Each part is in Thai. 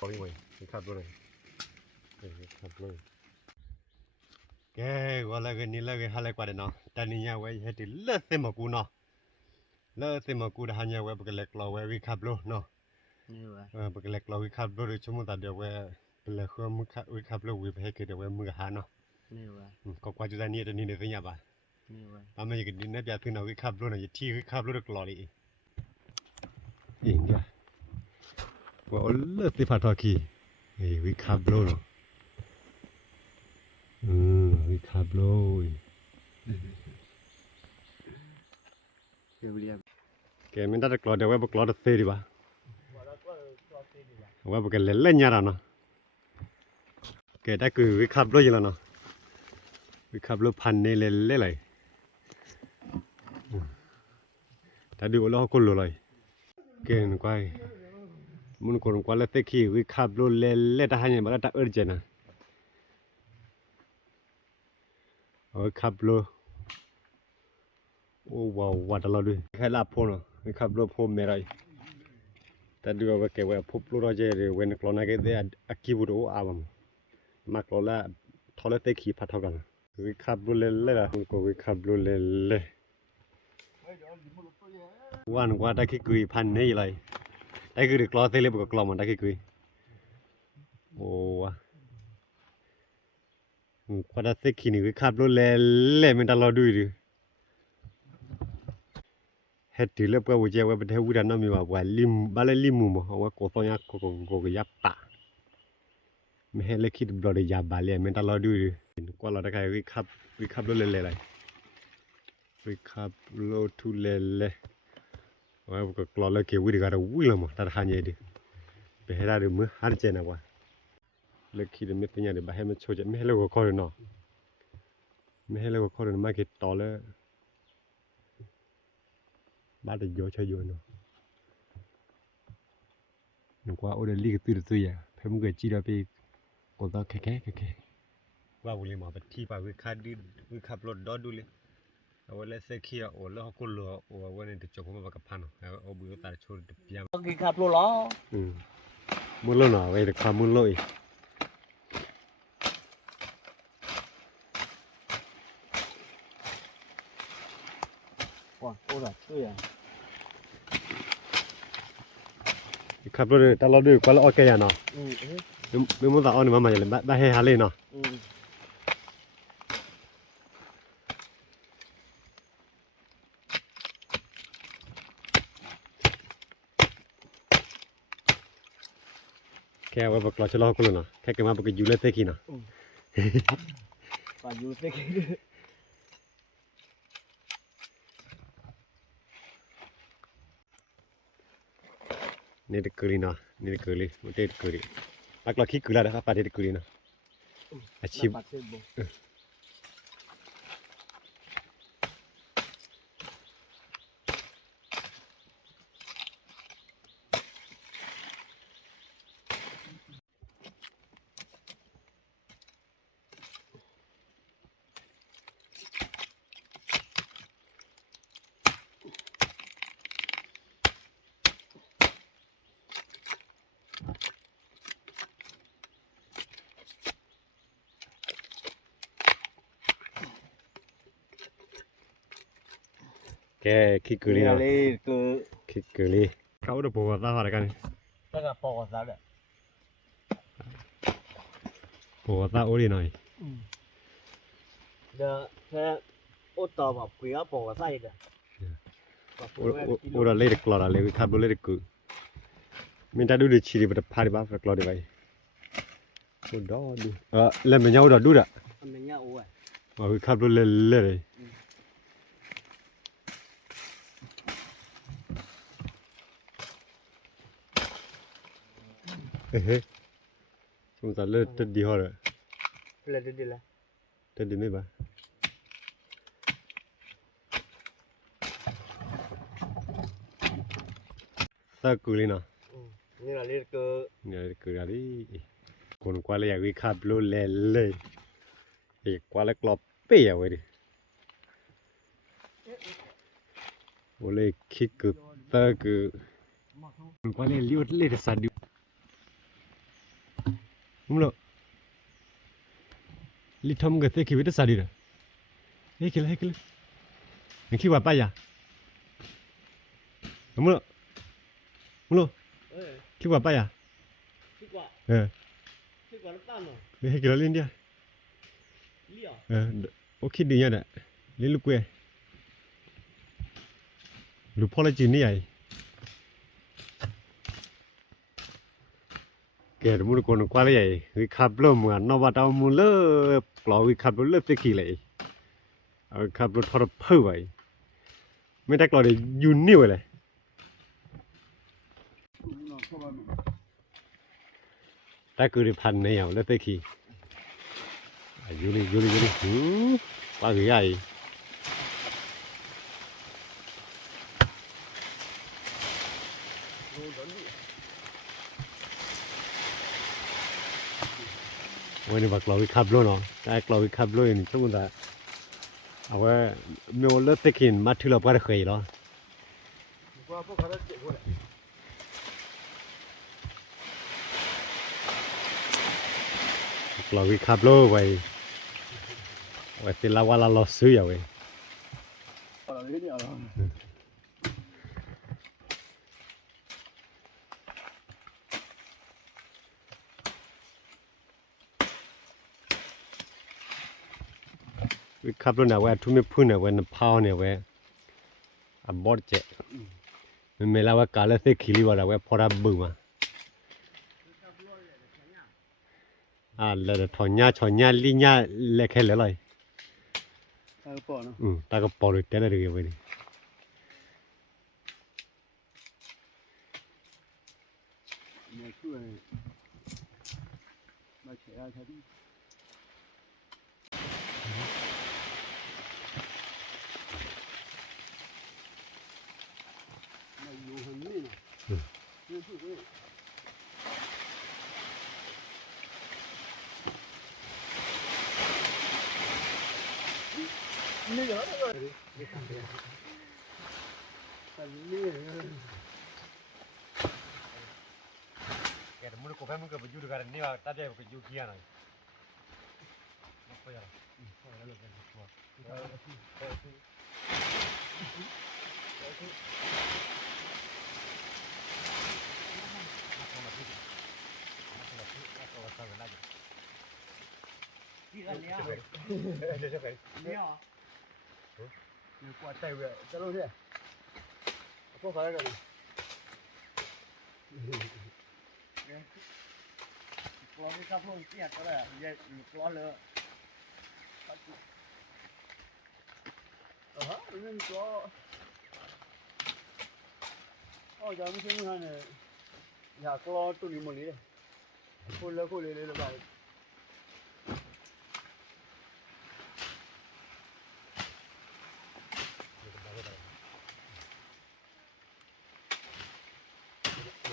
có như vậy khắp luôn này khắp luôn cái gọi là cái ní là cái hai lại qua đây nó ta ní nhau vậy hết thì lỡ xem mà cú nó lỡ xem mà cú đã hai nhau vậy bực lẹt lò vậy khắp luôn nó bực lẹt lò khắp luôn rồi chúng ta đều vậy là không khắp luôn vậy phải cái đều vậy mưa hà nó có qua chúng ta ní để ní để cái nhà bà bà mấy cái ní nét giờ thứ nào cái khắp luôn này thi cái khắp luôn được lò đi Indiaว่าเลิศที่พัทอคีวิคาบโลเนาะวิคาบโลแกไม่ได้กลอเดี๋ยวไว้บอกกลอดเสียดีป่ะไว้บอกแกเล่นเล่นยาระเนาะแกได้คือวิคาบโลยังแล้วเนาะวิคาบโลพันนี่เล่นเล่นเลยแต่ดูแล้วเขาคนรู้เลยแกนกว่ามันคนกว่าแล้วแต่ขี้วิขับรถเล่นทหารเนี่ยมาแล้วตาเอิร์จนะขับรถโอ้ว้าววัดเราด้วยแค่ลาพ่นวิขับรถพ่นไม่ไรแต่ดูว่าแกว่าพบรถเราจะเว้นกลอนอะไรได้อากิบุโรอาบัมมากลอนละทอลแต่ขี้พัดเท่ากันวิขับรถเล่นละมันก็วิขับรถเล่นวันกว่าได้ขี้กุยพันนี่เลยได้คือคลอเซเลบกับคลอมันได้คือโอ้ควาดเซคินี่คือขับรถเล่มันตลอดดูดิเฮ็ดที่เล็บก็ว่าจะว่าเป็นเทวุดานมีว่าลิมบาเลลิมูมั้งว่าโกตอยากโกยับปะไม่ให้เล็กคิดบลอดยาบาเลมันตลอดดูดิกว่าเราได้คือขับรถเล่เลยวิขับรถทุเล่ว่าก็กลอแล้วเกี่ยววิธีการวิ่งละมั้งแต่ทางยังดีไปให้ได้ดูมั้ยหาเจนะว่าเล็กคิดไม่เป็นยังไงบ้างให้มันโชว์จะไม่ให้เราก็ข้อเดินเนาะไม่ให้เราก็ข้อเดินมาคิดต่อแล้วบ้านเด็กโยใช่โยเนาะนึกว่าโอ้เดลี่ก็ตื่นอ่ะเพิ่มเกิดจีเราไปกดต่อแค่ว่าวันนี้หมอไปที่ไปวิคับดิวิขับรถดอดูเลยเอาไว้เล็กเซ็กขี้โอ้แล้วเขาก็รัวโอ้วันนี้จะจบมาแบบกับพันเอาบุยตาโชว์เปียมกินขับรถล้อมุนแล้วเนาะไว้แต่ความมุนเลย哇，โอ้ละช่วยขับรถตลอดด้วยก็แล้วโอเคอ่ะเนาะไม่มุ่งต่อเอาหนึ่งมาเลยบ้าให้ฮาเลยเนาะแค่ว่าบอกเราจะรอคนละเนาะแค่เกิดมาบอกอยู่เล่นเตะกี้เนาะป่าอยู่เซ็กนี่เด็กเกลีเนาะนี่เด็กเกลีมันเด็กเกลีปักเราขี้เกลีนะครับปัดเด็กเกลีเนาะอาชีพแกขี้เกลีเนาะขี้เกลีเขาจะปลูกอะไรอะไรกันตั้งแต่ปอกซะเลยปลูกอะไรโอ้ดีหน่อยเดี๋ยวแค่โอ้ต่อแบบคุยกับปอกซะอีกอ่ะโอ้เราเล่นกลอดอะไรขับรถเล่นกูมินตาดูดิชีริบัดพาริบ้ากลอดไปโอ้ดอดูเล่นเป็นยาวดอดูด่ะมันเป็นเงี้ยโอ้ยว่าขับรถเล่นเลยเฮ้ยสงสารเลือดตัดดีฮอร์เล่นดีละตัดดีไม่บ้าตากุลีนะนี่เราเรียกก็นี่เกิดอะไรคนกว่าเลยอยากวิขับรถเล่นเลยอีกกว่าเลยกรอบเปี้ยไว้ดิโอ้เลยคิดกูตากูคนกว่าเลยเลี้ยวเลยสัตว์ดิ Mlo. Litom ke te ki beta sari da. Hekil. Niki wa pa ya. Mlo. 哎， Ki wa pa ya. 这个 这个是大呢， Hekil lin dia. 力啊， Okay dia da. Lilu kue. Lu pola chi ni ai. Kẻ muốn còn qua đây ngườiขับรถmà nó vào đâu muốn lỡ lò ngườiขับรถlỡ tới kỳ lạiขับรถทอดเพื่อไว้ไม่ได้กลอดยืนนิ่วเลยแต่คือพันในอย่างลỡ tới kỳอยู่นี่ป้าใหญ่วันนี้บักเราขับรถเนาะแต่เราขับรถนี่ช่วงนั้นเอาไว้เมื่อลỡ tới kỳมาถึงเราก็ได้เคยแล้ว 我不可能接过来。 เราขับรถไว้เป็นละวันละเราซื้อเอาไว้ 好了，没掉了。 ขับรถเนี่ยไว้ทุ่มไม่พื้นเนี่ยไว้น้ำพาวเนี่ยไว้บอดเจ็มันไม่ละว่าการเล่นเซ็กขี้ลีว่าไว้พอรับบึ้งมาแล้วถอนหญ้าลีหญ้าเล็กแค่ไหนเลย 还有包呢。ตาก็ปอดเลยแต่ละเรื่องไว้ดิ 没出来，那车啊，车的。那油很嫩呢。这就是。 那个，你看这，แกแต่มึงกูแพ้มึงก็ไปอยู่ด้วยกันนี่ว่าตาเจ้าก็อยู่เกียร์หน่อยไม่ค่อยอะไรค่อยแล้วกันชัว你看你啊，这就可以你好，你过带个这路线，不回来着呢。我们这碰见过来，也过了。啊，人说，哦，咱们身上呢，呀，过肚里没里，过来了吧。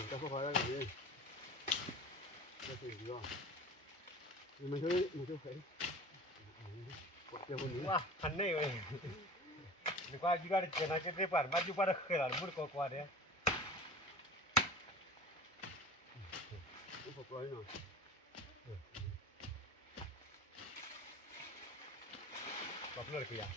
这不好让人，这是鱼啊！你们就回，结婚你 ว้าพันนี่เว้ยนึกว่าอยู่กันเจน่าจะได้ผ่านมาอยู่บ้านเคยแล้วมึงก็กว่าเด้ 不可以呢。 ก็เพื่อนคืออย่าง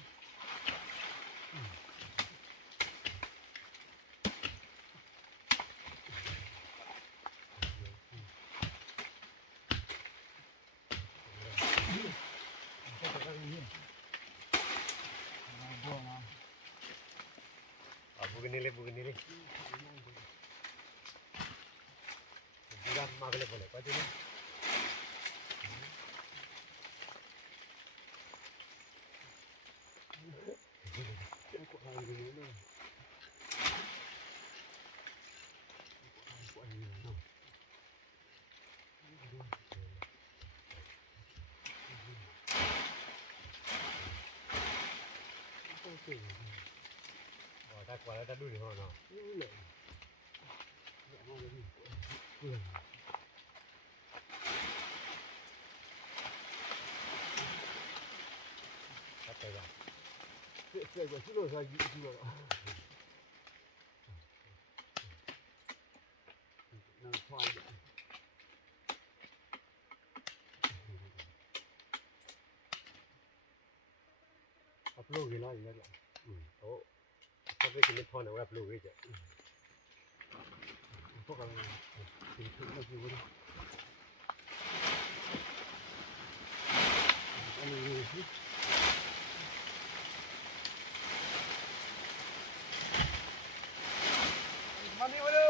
bukan nilai sudah makan boleh pasti ni ta qua ta đuổi họ nó这个知道啥意思了？能穿一点。ลูกกี่ร้อยอย่างเงี้ยโอ้ถ้าไปกินทอนเอาไว้ปลูกไว้จ้ะพวกเราถึงก็คือว่าอันนี้มาดิมาเลย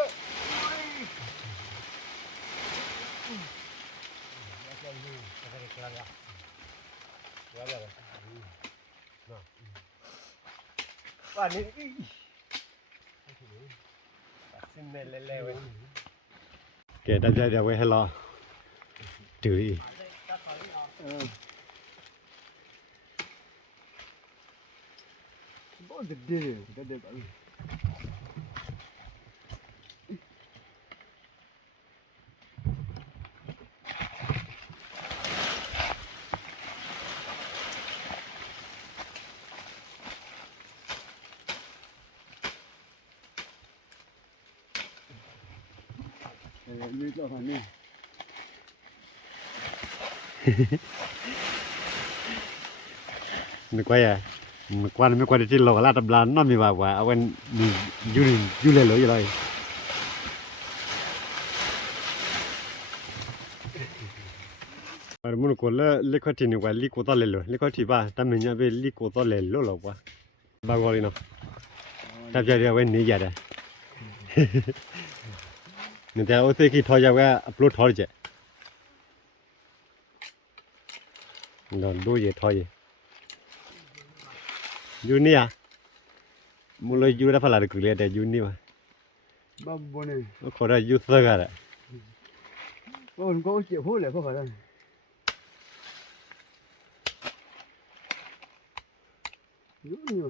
ว่านี่ซิมเมลเล่ๆเว้ยแกได้เดี๋ยวไว้ให้รอดื้อบ่เด็ดๆเด็ดๆยืดแล้วค่ะนี่นึกว่าอ่ะนึกว่าไม่กว่าที่เราลาดบลานน้อมีว่าเอาวันนี่อยู่เลยอยู่เลยมันก็เล็กที่นี่ว่าลิโกตอเลยเล็กที่บ้าแต่มันยังเป็นลิโกตอเลยหรอวะบางคนเนาะแต่จะเดี๋ยววันนี้จะได้นี่แต่โอเคที่ทอยจะว่าอัปโหลดทอยจะนอนดูจะทอยอยู่นี่อ่ะมุลอยอยู่ได้พลาดกุเลียแต่อยู่นี่วะ บ้าบ่เนี่ย ขอได้อยู่สักอะไร ก็เจ็บหัวเลยพวกเขายุ่งอยู่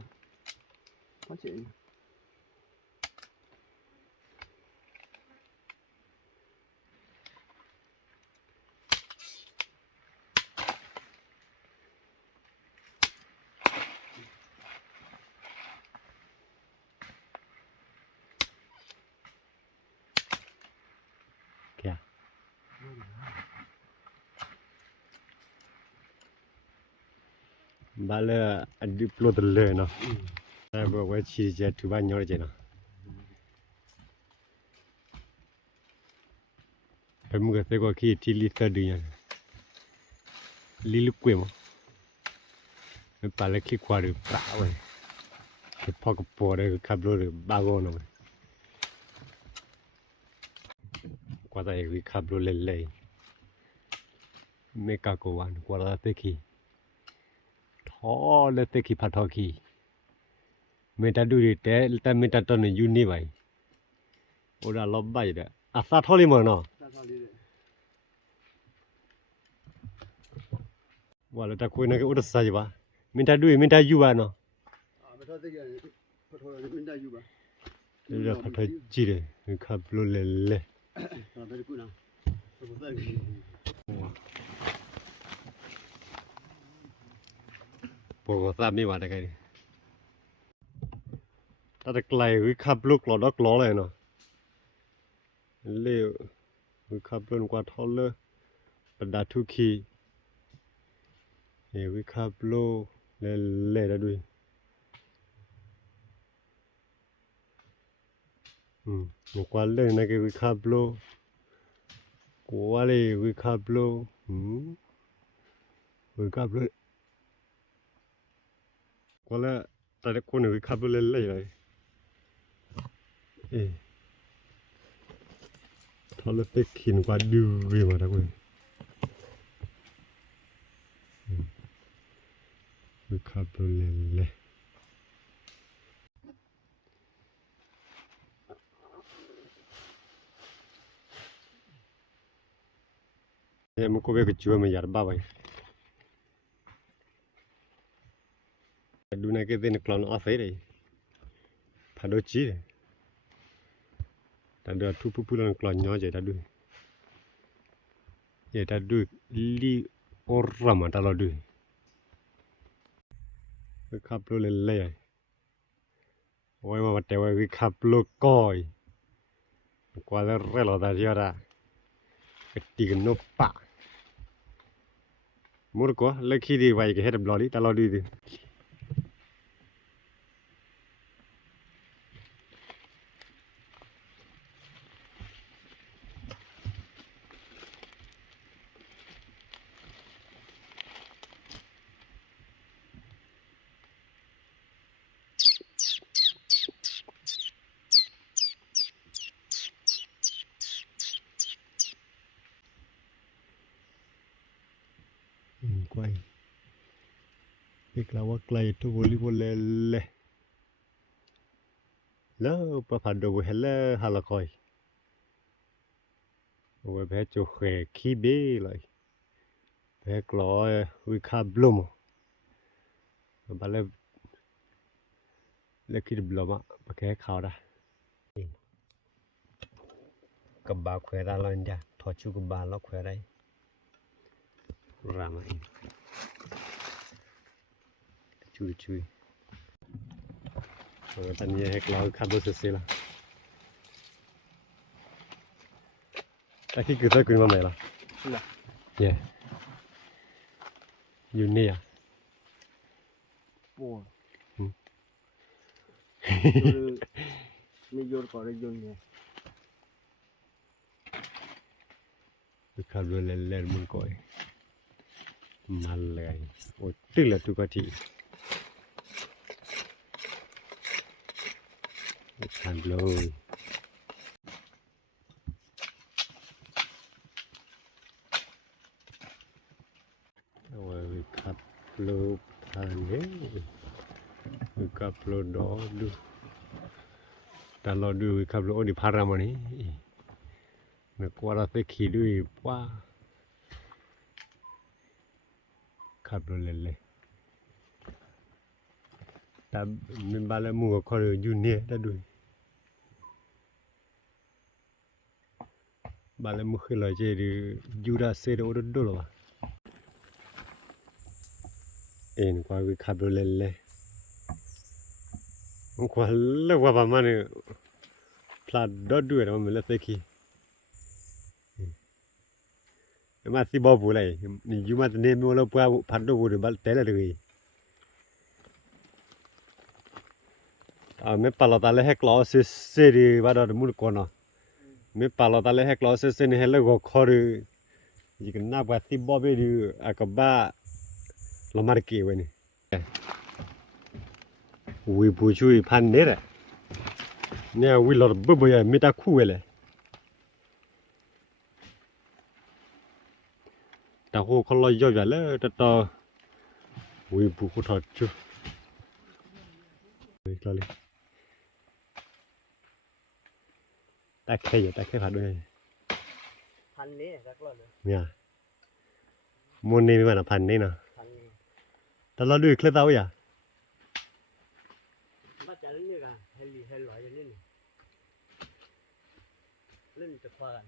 เขาเจ็บบ้าเลยอันดิปโลดเลยเนาะแต่บอกว่าชีจะถือว่าย่อเลยเนาะเป็นมึงก็เสกว่าขี้ที่ลิสต์ดูยังลิลุกเว้ยมั้งไม่ปาเลยขี้ควาหรือเปล่าเว้ยแค่พอกระป๋อเลยขับรถหรือบาโก้เนาะกว่าแต่คือขับรถเล่ยๆไม่กล้าโกวันกว่าแต่เตะขี้ท้อเลยเตะขี้พัดท้อขี้ไม่ได้ดูดิแต่ไม่ได้ตอนนี้อยู่นี่ไว้โอ้ดาลบไปเด้ออาซาทอลิมั้งเนาะว่าแล้วตะคุยนักอุตสาหะมินตาดูมินตาอยู่บ้านเนาะไม่ทอดได้ยังพอทอดไม่ได้อยู่บ้างเดี๋ยวพัดจีเด้ขับรถเล่ตอนนี้กูนะตัวกูได้พวกก็ทราบไม่ว่าได้ไงถ้าจะไกลคือขับลูกหลอดล้อเลยเนาะเลี้ยวคือขับรถกว่าทอลเลยประดาทุกขีคือขับรถเล่ได้ด้วยกว่าเลยนะคือขับรถกว่าเลยคือขับรถคือขับรถกว่าแล้วแต่ละคนคือขับรถเล่เลยทอลเตกินกว่าดูวิมาทั้งหมดคือขับรถเลยมันก็เวกจั่วมันยาบ้าไปดูนะแค่เดินคลอนออฟเลยพาดจีแต่เดี๋ยวทุบปุ๊บแล้วคลอนย้อนใจแต่ดูแต่ดูลีโอรามันตลอดดูวิคับโลเลยไว้มาแต่ว่าวิคับโลก้อยกว่าแล้วเรื่องเราได้เยอะละก็ตีกันนบปะมุดก็เล็กขี้ดีไว้ก็เฮ็ดบลอดี้ตลอดดู quay việc là quá clay tu volleyball lệ lỡ bà phản đồ hết lỡ hà là coi rồi bé chỗ khỏe khí bê lại bé cló với cá blum bà lấy khí blum á bà cái khảo ra cái bà khỏe ra lên nha thọ chú cái bà nó khỏe đây ra mà chui rồi tận nhà hết lối khá đôi xí là tại khi cứ tới cứ mà mày là yeah you need à Ồ. Ừ. Mình vô có được vô nè. khá đôi lên muốn coi mal lại ôi tức là tụi cái gì khăn lôi rồi khắp lô thằng ấy khắp lô đó được ta lo được khắp lô đi phá ra mà ní nó qua ra tới khi đi qua khắp lô lên ta mình bảo là mua có được junior đã đuổi bảo là mua khi lời chơi đi juda xe đồ đồ rồi em qua cái khắp lô lên qua là qua bà mà này plat đó đuổi rồi mình là tới khi mà si bao bù lại nhưng mà nên mua là qua phát đồ bù được bao té là được mấy bà lò ta lấy hết lò xe đi bắt đầu mua con nó mấy bà lò ta lấy hết lò xe này hết là gọt khó đi chỉ cần nạp vào si bao bê đi à cái ba làm mà kêu vậy này uy bù chui pan nè đấy nè uy lò bự bự vậy mấy ta khu vậy này ta khu con lò dao vậy là ta uy bù khu thật chứ ta khay phạt đôiพันนี้สักรอบเลย nha môn này mà là phần này nè พันนี้ ta lo được khơi tao vậy มาจากนี่กันเฮลิเฮลอยอย่างนี้นี่เล่นจะคว้ากัน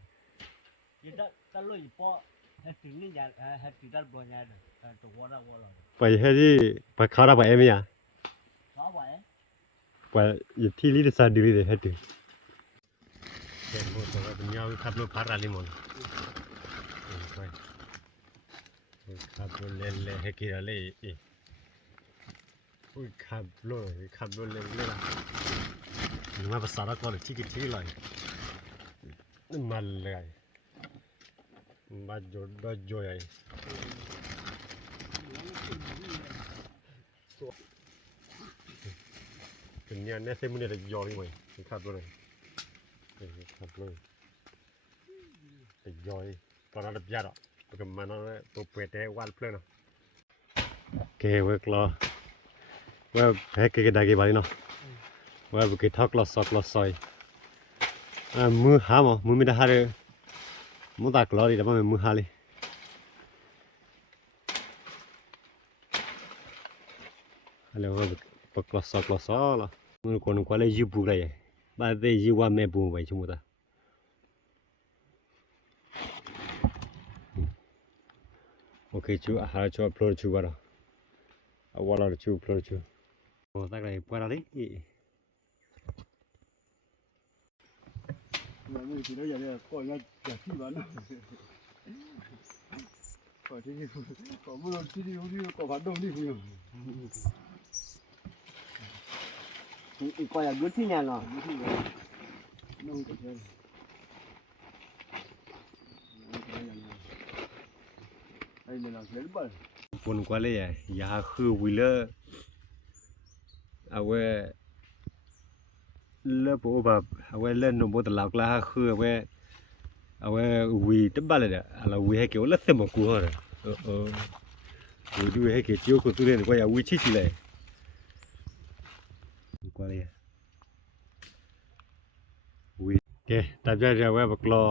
ยิ่งถ้าลุยป้อให้ถึงนี่อย่างให้ถึงด้านบนอย่างนี้ตัววัวเรา vậy hay đi phải khảo ra phải em à เขาไหว phải ít thi lý sa đi đi hết đi cái bộ tao cái nhau khắp lối phá ra đi mòn khắp lối lên hết kia lên ui khắp lối lên là nhưng mà bắt sao đó còn chỉ cái lại mà lại mà đó rồi cái nhà này xem mình là giò đi mày khắp lối này khắp lối giò còn nó đập ra đó cái mà nó bộ quẹt đấy quan plei nó cái việc loว่าแพ้cái đại cái bài nóว่าcái thóc lo soi mưa há mà mưa mình đã há được muốn tạt lo đi đó mà mưa há đi alors bậc lo soi là mưa còn qua lấy dưa bù này ba đây dưa qua mẹ bù vậy chúng ta ok chú há cho upload chú vào đó vào chú upload chú ồ ta này qua đó đi mà mình chỉ nói vậy là coi ngay giả thi bán coi thế có mua chi đi không đi có bán đâu đi không nhỉ coi là good thi nhà nó không có chơi đây là lấy bẩn quân qua đây à giá khư vui lơ awe lơ bộ bab awe lên nó bộ tờ lạc la khư awe vui tấp baเลยà là vui hay kiểu lất xem một cú rồi ดูให้เกี่ยวกับตัวเรื่องก็อย่าวิชิตเลยกว่าเลยวิแกแต่จะเรียกว่าบักลอ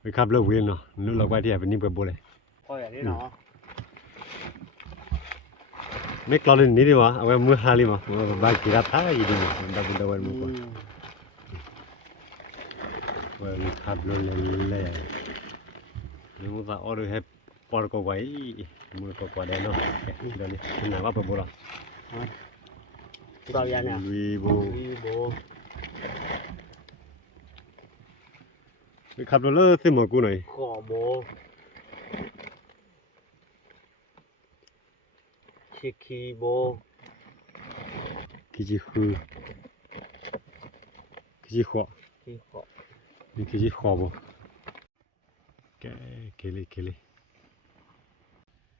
ไปขับรถวิ่งเนาะนู่นเราไปที่เป็นนี่เปิดบ่เลย พออย่างนี้เนาะ ไม่กลอเลยนี่ดีวะเอาไว้มือหาลิมาบางทีรับท่าอยู่ดีมันดับดับวันมือกว่าว่าขับรถเลยนี่มันจะออเดอร์ให้ปอดก็ไว้มือก็กว่าได้เนาะเดี๋ยวนี้หนาว่าเปิดบ่ล่ะ เราอย่างเนี้ย ลุยโบ วีโบ ไปขับรถเลยสิหมอกูหน่อย ขอโบชิคีโบ คิจิคือคิจิขว ที่ขอ นี่คิจิขวบ่แกเคเลย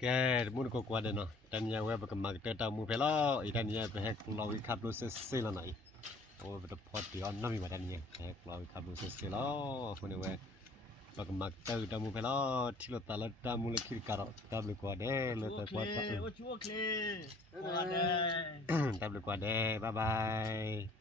แกมุนก็กว่าเด้เนาะแต่เนี่ยว่าบักมักแต่ตามูเพลออีแต่เนี่ยไปให้เราขับรถเซ่ๆแล้วไหนโอ้เป็นพอดีอ่อนน้ำมีมาแต่เนี่ยให้เราขับรถเซ่ๆแล้วคนเนี่ยว่าบักมักแต่ตามูเพลอที่เราตาละตามูเลยคิดการตาบเลยกว่าเด้เลยแต่กว่าตา โอชัวเค ตาบเลยกว่าเด้บ๊ายบาย